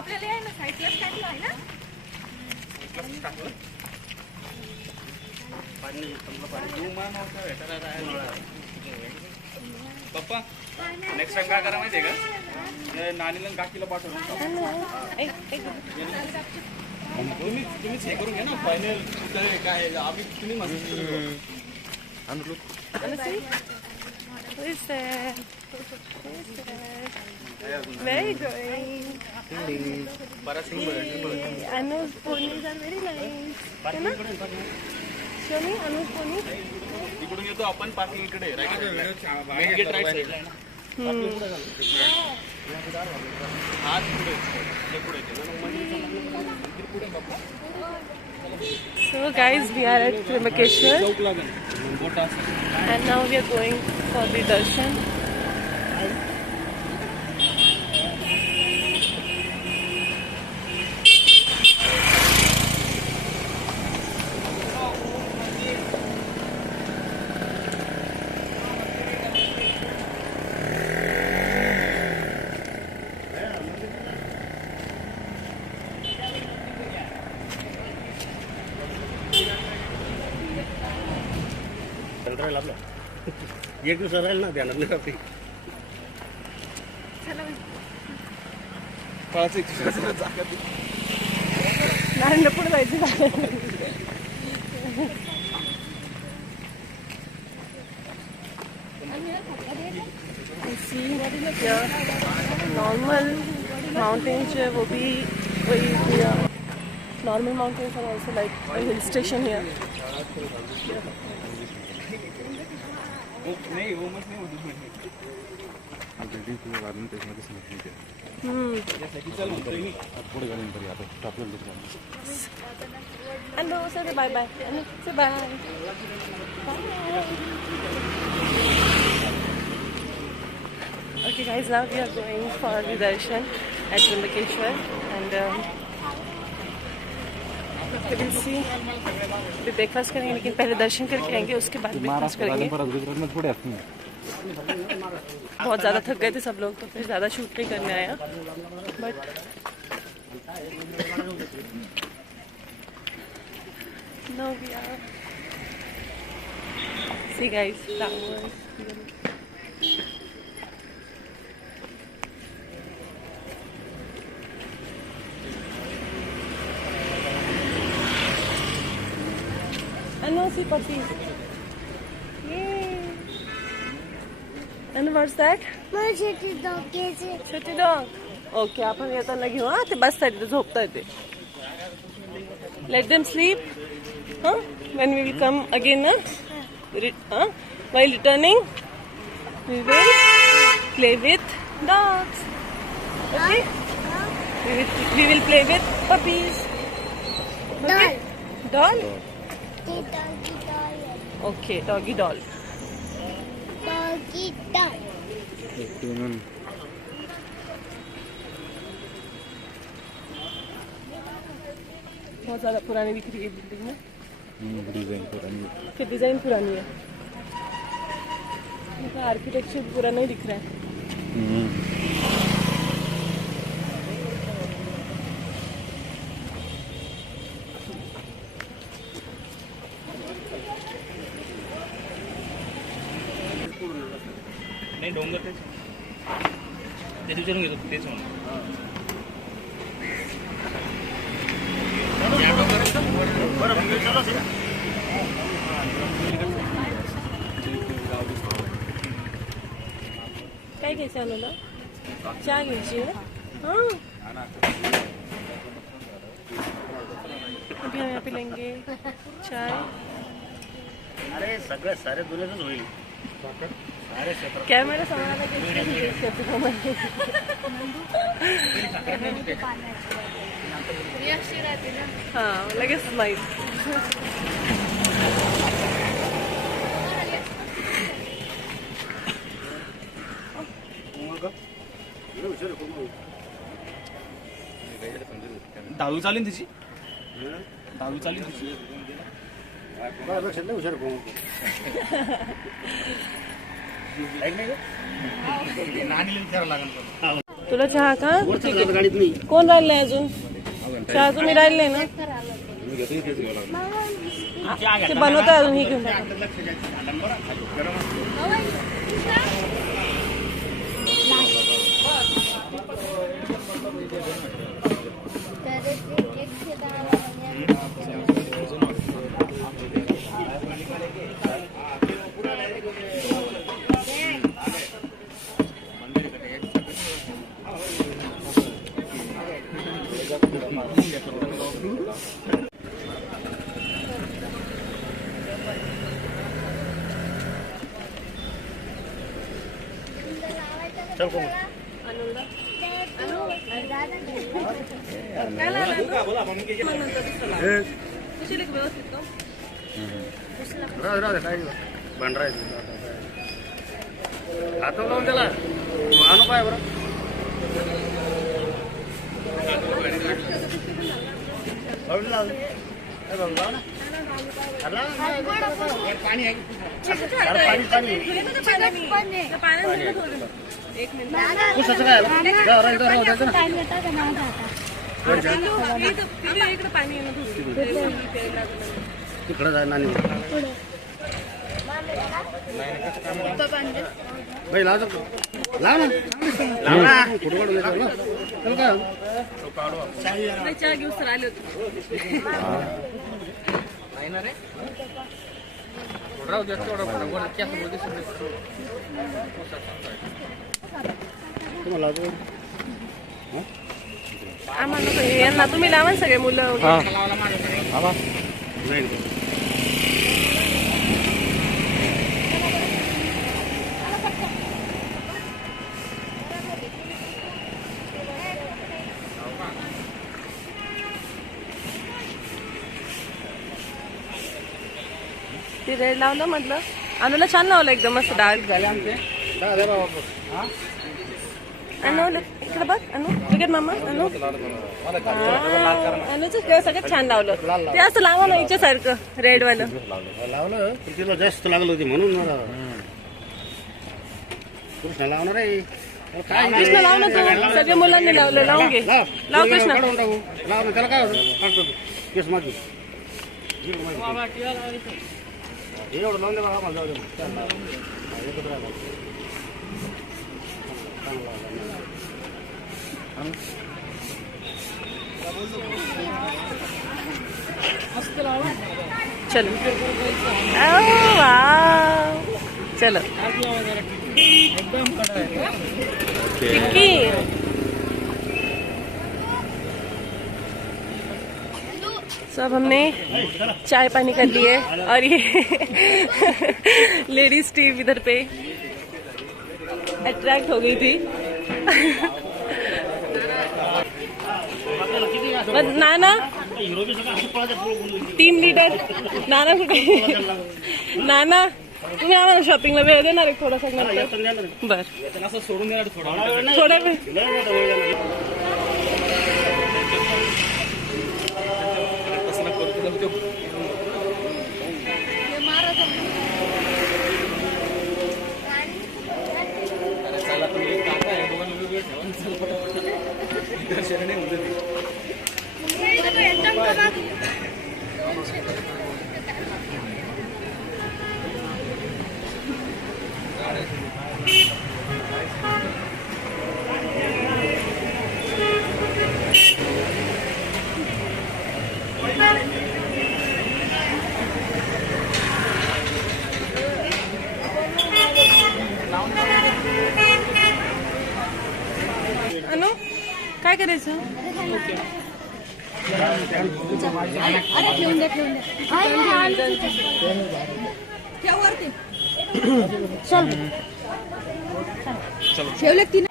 आपल्याला आहे ना साईडलाच टाकलं आहे ना. पप्पा नेक्स्ट टाइम काय करा माहितीये का, नानीला काकीला पाठवून तुम्हीच हे करून घ्या ना फायनल काय आम्ही तुम्ही मस्त Where are you going? Anu's ponies are very nice. है ना? Shoni, Anu's pony. इकडून येतो आपण पार्किंग इकडे राईट मेन गेट राईट साईडला आहे ना. हात पुढे पुढे So guys, we are at Trimbakeshwar and now we are going for the darshan. एक दिवस राहील ना ध्यानात नाही राहते. नारायण पुढे जायचं. नॉर्मल माउंटेन्स जो है वो भी वही normal mountains are also like hill station here. नाही हो मग नाही होत Hello, say bye bye. Say bye. Okay guys, now we are going for the darshan at Trimbakeshwar and we will see. अभी ब्रेकफास्ट करेंगे लेकिन पहले दर्शन करके आएंगे उसके बाद ब्रेकफास्ट करेंगे. बहुत ज़्यादा थक गए थे सब लोग तो फिर ज़्यादा शूट नहीं करने आया but now we are see guys flowers. And no see puppies. Yay! And what's that? City dog. City dog. Okay, आपण येताना घेऊ हा ते बस साठी झोपता येते. Let them sleep. Huh? When we will come again, while returning, we will play with dogs. Okay? We will play with puppies. Okay? Doll? Doggy doll. Okay, doggy doll. Doggy doll. बहुत ज़्यादा पुरानी दिख रही है building में. Design पुरानी फिर design पुरानी है. इनका आर्किटेक्चर पुराना ही दिख रहा है. नाही डोंगर तेच ते विचारून घेतो तेच म्हणून काय घ्यायचं आम्हाला? चहा घ्यायची आहे. हाँ अभी हम यहाँ पे लेंगे चाय. अरे सगळं सारे दुनियाच होईल. कॅमेरा समोर हाँ लगेच स्माईल. दहावी चालेल तिची. दहावी चालेल तिची. हुशार नानीला विचारावं लागेल. तुला चहा का? ठीक आहे. गाडीत नाही कोण राहिलंय अजून? चहा तुम्ही राहिलंय ना? ते बनवताय अजून ही घेऊन टाका. चल कोण राहू दे काय भांडरा हात लावून त्याला आणू काय बरं पाणी आहे एक मिनिट. कुसाचं काय इकडे पाणी आहे ना. तिकडं जाय नानी भाई लाव लाव ना फुटबॉल चल काय चहा घेऊन सर आले होते. आम्हाला यांना तुम्ही लावा सगळे मुलं. ते रेड लावलं म्हटलं. अनुला छान लावलं एकदम मस्त डार्क झाले आमचे. अनु इकडे बघ. अनु क्रिकेट मामा. अनु अनुचं सगळं छान लावलं. ते असं लावा ना हिच्यासारखं रेड वालं लावलं तिला जास्त लागलं होती म्हणून मला कृष्ण लावणार आहे कृष्ण लाव ना तू. सगळ्या मुलांनी लावलं. लावून घे. लाव कृष्ण. लाव ना त्याला काय होतं काढतो तू केस माझी एवढं लावून दे बघा आम्हाला जाऊ दे एकत्र चलो. चलो टिक्की. सब हमने चाय पानी कर लिए और ये लेडीज टीम इधर पे अट्रैक्ट हो गई थी. नाना टीम लीडर नाना कुठे? नाना तुम्ही आम्हाला शॉपिंगला वेळ देणार आहे थोडासा नंतर? बर सोडून देणार थोडा वेळ. अनु काय करायचं? ठेवले तीन.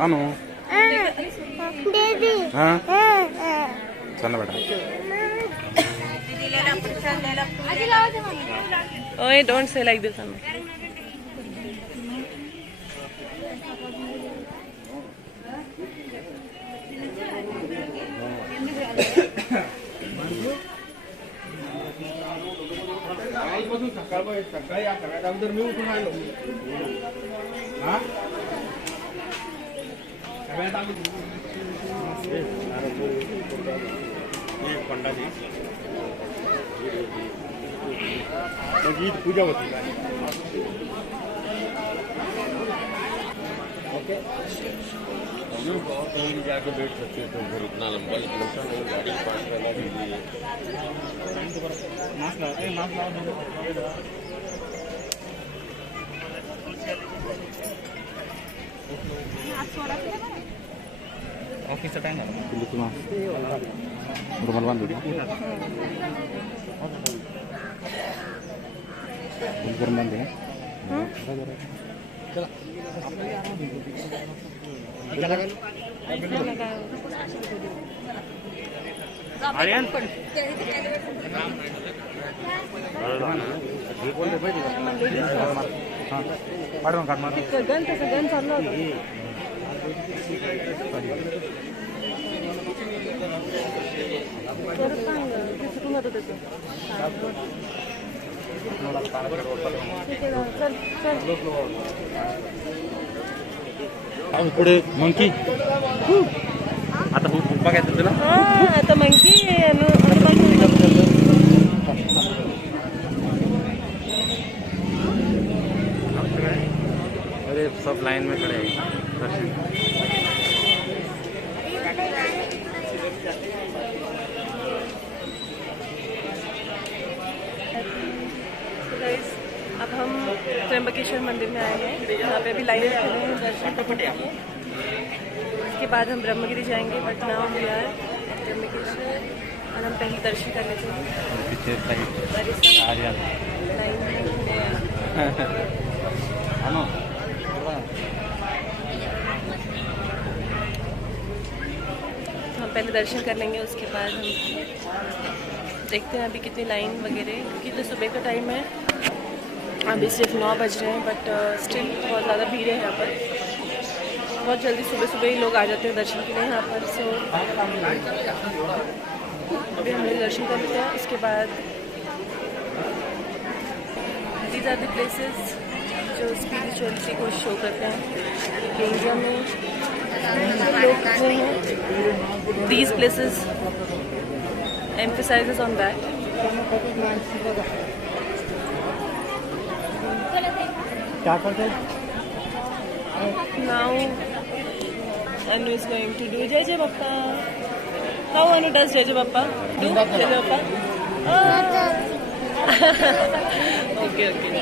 अनु दीदी हाँ चल बेटा. ओए डोंट से लाइक दिस. सकाळी सगळ्यात अगोदर मी उठून आलो. हा सगळ्यात अगोदर पंडाजी ईद पूजा होती. कहीं जाके बैठ सकते तो फिर इतना लंबा लमसम गाड़ी पास करना चाहिए. ऑफिसचा टाइम झाला. रुमाल बांधू दे. गरम बांधू दे. आर्यन हां पाठवून काढ मार. गण तसं गण चाललं होतं. परत सांग ते चुकून जातं त्याचं. ठीक आहे ना. चल चल. पुढे मंकी आता बघायचं तुला. हा आता मंकी अरे सब लाइन में खड़े हैं दर्शन. अब हम त्र्यंबकेश्वर मंदिर में आए हैं. यहाँ पे अभी लाइन में खड़े हैं दर्शन करने के लिए. इसके बाद हम ब्रह्मगिरी जाएंगे. But now we are Trimbakeshwar और हम पहले दर्शन कर लेते हैं. पीछे साइड आर्यन. लाइन में खड़े हैं. अनु हम पहले दर्शन कर लेंगे. उसके बाद हम देखते हैं अभी कितनी लाइन वगैरह, क्योंकि तो सुबह का टाइम है. अभी सिर्फ 9 बज रहे हैं. बट स्टिल बहुत ज़्यादा भीड़ है यहाँ पर. बहुत जल्दी सुबह सुबह ही लोग आ जाते हैं दर्शन के लिए यहाँ पर. सो अभी हम दर्शन कर लेते हैं. उसके बाद दीज आर द प्लेसेस जो स्पिरिचुअलिटी को शो करते हैं. इंडिया में लोग कितने हैं. These places emphasizes on that. क्या करते हैं? Now Anu is going to do Jai Jai Bappa. How Anu does Jai Jai Bappa? Do Jai Jai Bappa? Okay, okay.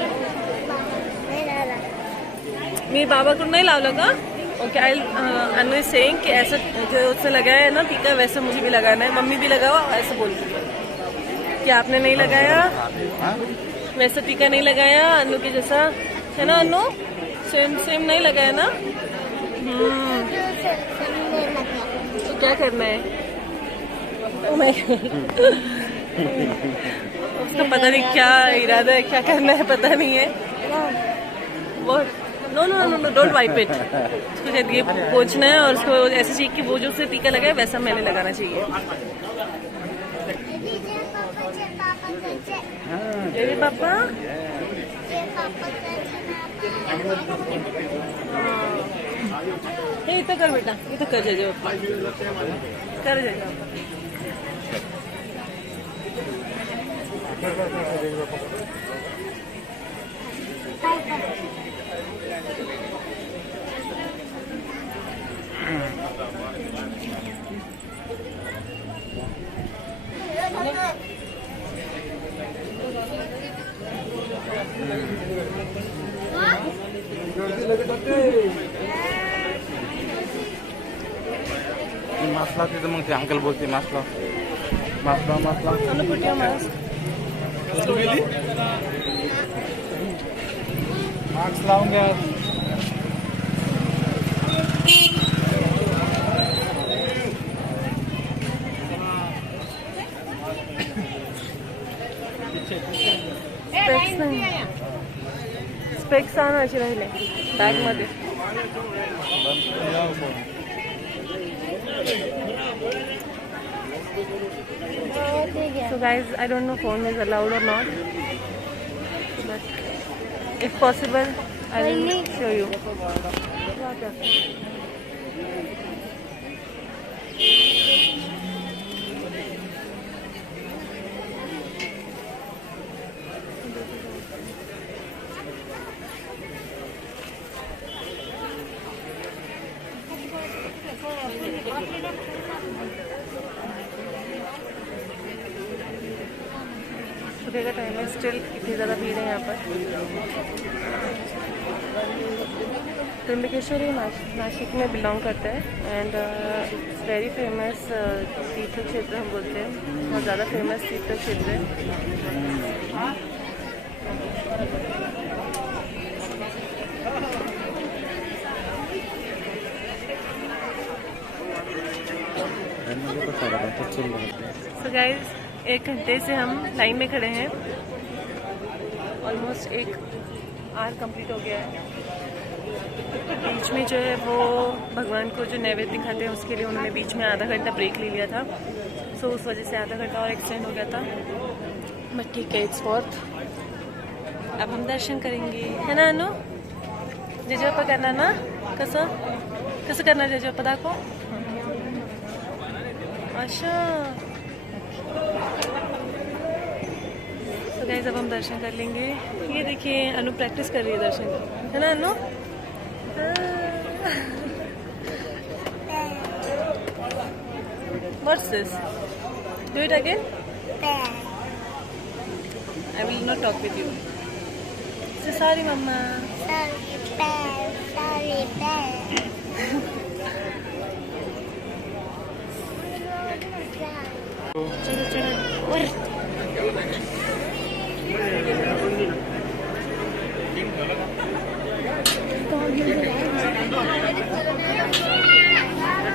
मी बाबा को नहीं लावलं का? ओके. अनु इज सेइंग कि ऐसा जो उसने लगाया है ना टीका वैसा मुझे भी लगाना है. मम्मी भी लगाओ ऐसे बोलती है. क्या आपने नहीं लगाया वैसा टीका नहीं लगाया अनु के जैसा है ना? अनु सेम सेम नहीं लगाया ना. तो क्या करना है? Oh my God. उसका पता नहीं क्या इरादा है, क्या करना है पता नहीं है. वो no no no no don't wipe it. उसको शायद ये पोंछना है और उसको ऐसे चाहिए कि वो जो उससे टीका लगाए वैसा मैंने लगाना चाहिए. जय पापा. हे इथं कर बेटा, इथं कर जय जय पापा. कर जय जय पापा. मास्क लावते तर मग ते अंकल बोलते मास्क लाव. मास्क लाव मास्क लाव. Anu put your mask. Mask लावून घ्या. स्पेक्स आणायचे राहिले बॅग मध्ये. So guys, I don't know phone is allowed or not, but if possible, I will show you. सुबह का टाइम है, स्टिल इतनी ज़्यादा भीड़ है यहाँ पर। त्र्यंबकेश्वर ही नासिक में बिलोंग करता है एंड इट्स वेरी फेमस तीर्थ क्षेत्र हम बोलते हैं, बहुत ज़्यादा फेमस तीर्थ क्षेत्र है। So guys, 1 घंटे से हम लाइन में खड़े हैं, ऑलमोस्ट 1 आवर कंप्लीट हो गया है। बीच में जो है वो भगवान को जो नैवेद्य दिखाते हैं उसके लिए उन्होंने बीच में आधा घंटा ब्रेक ले लिया था, सो उस वजह से आधा घंटा और एक्सटेंड हो गया था, बट ठीक है, इट्स वर्थ। अब हम दर्शन करेंगे, है ना अनु? जेजप्पा करना ना, कसं करणार जेजप्पा दाखव। अच्छा, तो गाइस अब हम दर्शन कर लेंगे। ये देखिए अनु प्रैक्टिस कर रही है दर्शन की, है ना अनु? What's this? Do it again. I will not talk with you. Say sorry, Mama. Sorry,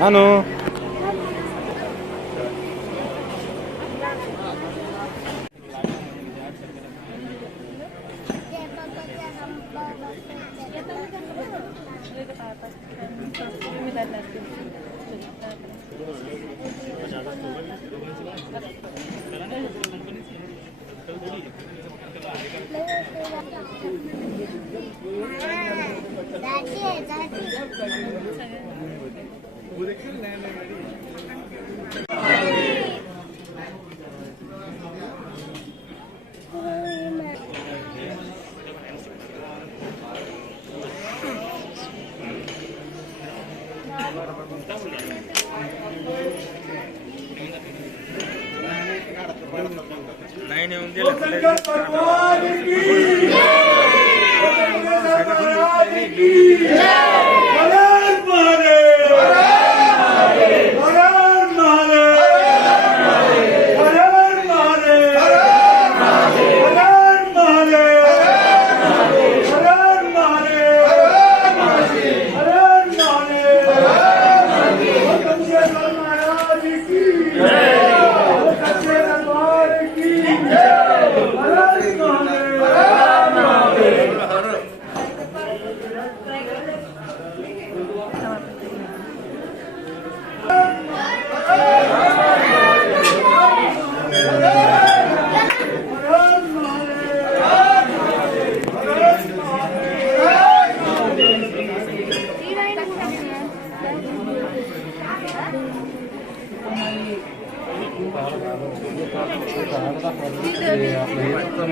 अनु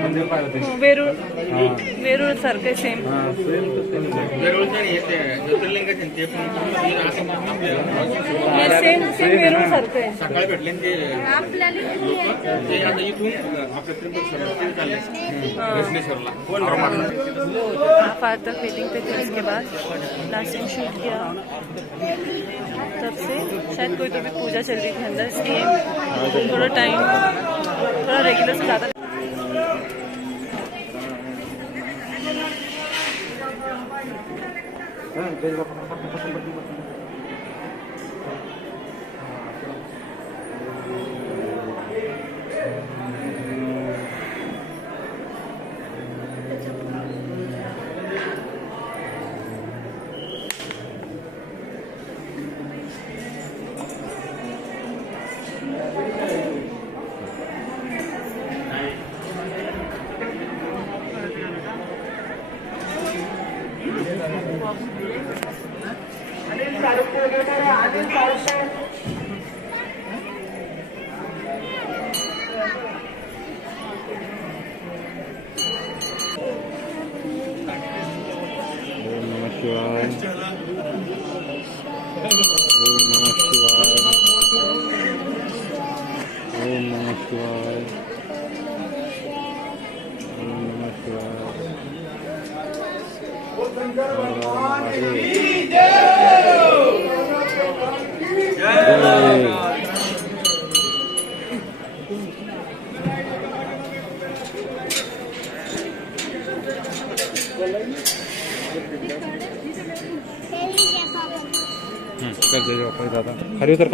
मंदिर पाहिलं वेरूळ सारखं सेम सेम सेम वेरूळ सारखं आहे. सकाळी भेटले ते आता इथून आपल्या त्र्यंबकेश्वरला चालले दक्षिणेश्वरला। हाफ आवर तक वेटिंग पे थे, उसके बाद लास्ट टाइम शूट किया, तब से शायद कोई तो भी पूजा चल रही थी अंदर, इसलिए थोड़ा टाइम थोड़ा रेगुलर से ज़्यादा। दादा खाली उतर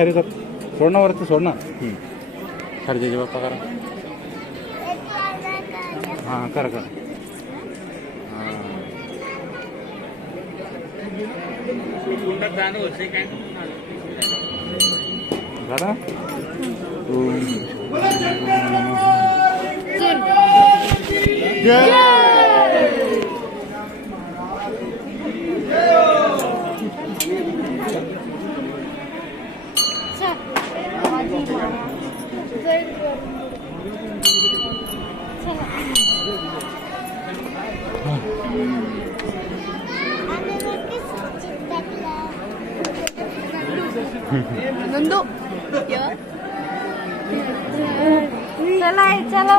सोड ना वरती सोड ना खाली त्याची व्यवस्था करा हां करा हां झाला नंदू चला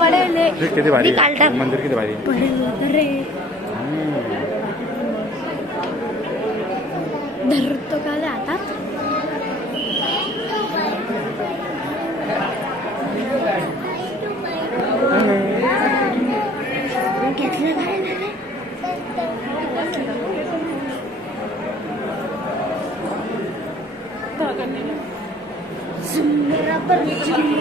पडेल किती भारी आहे. मंदिर किती भारी आहे. धरतो का आता घेतलं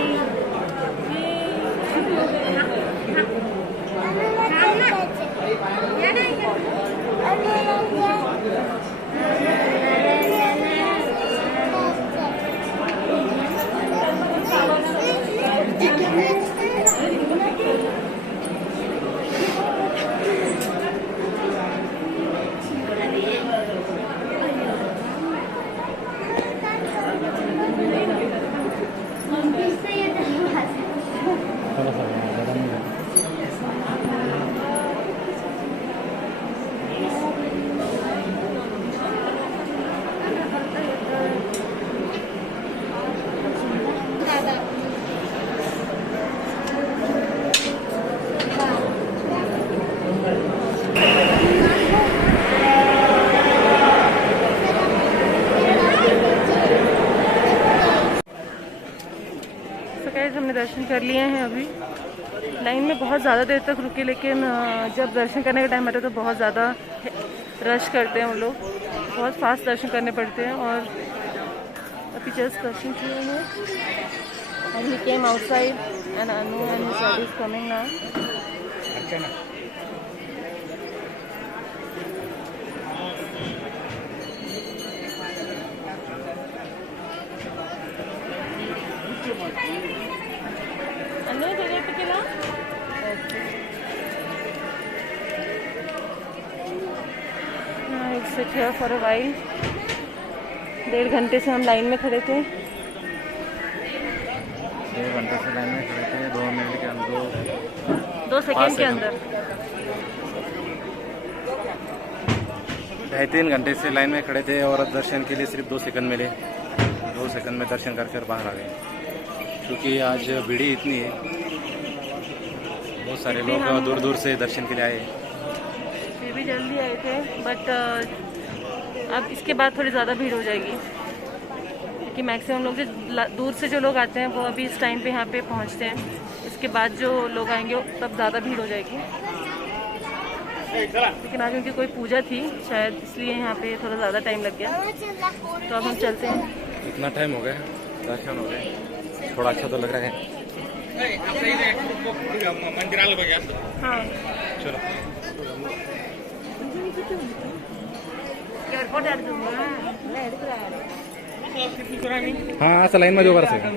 काय हमने दर्शन कर लिए हैं अभी। लाइन में बहुत ज़्यादा देर तक रुके, लेकिन जब दर्शन करने का टाइम आता है तो बहुत ज़्यादा रश करते हैं हम लोग, बहुत फास्ट दर्शन करने पड़ते हैं। और अभी जस्ट दर्शन किए हैं and he came outside and Anu and his daddy is coming now. Anu, do you pick it up? Now we'll sit here for a while. 1.5 घंटे से हम लाइन में खड़े थे। 1.5 घंटे से लाइन में खड़े थे, 2 मिनट के अंदर 2 सेकेंड के अंदर 2.5-3 घंटे से लाइन में खड़े थे और दर्शन के लिए सिर्फ 2 सेकंड मिले। 2 सेकंड में दर्शन कर बाहर आ गए, क्योंकि आज भीड़ इतनी है, बहुत सारे लोग दूर दूर से दर्शन के लिए आए। फिर भी जल्दी आए थे, बट अब इसके बाद थोड़ी ज़्यादा भीड़ हो जाएगी, क्योंकि मैक्सिमम लोग जो दूर से जो लोग आते हैं वो अभी इस टाइम पे यहाँ पे पहुँचते हैं। इसके बाद जो लोग आएंगे तब ज़्यादा भीड़ हो जाएगी। लेकिन आज उनकी कोई पूजा थी शायद, इसलिए यहाँ पे थोड़ा ज़्यादा टाइम लग गया। तो अब हम चलते हैं। इतना टाइम हो गया, दर्शन हो गए, थोड़ा अच्छा तो लग रहा है। हाँ चलो हाँ असं लाईन मध्ये उभा राहायचं.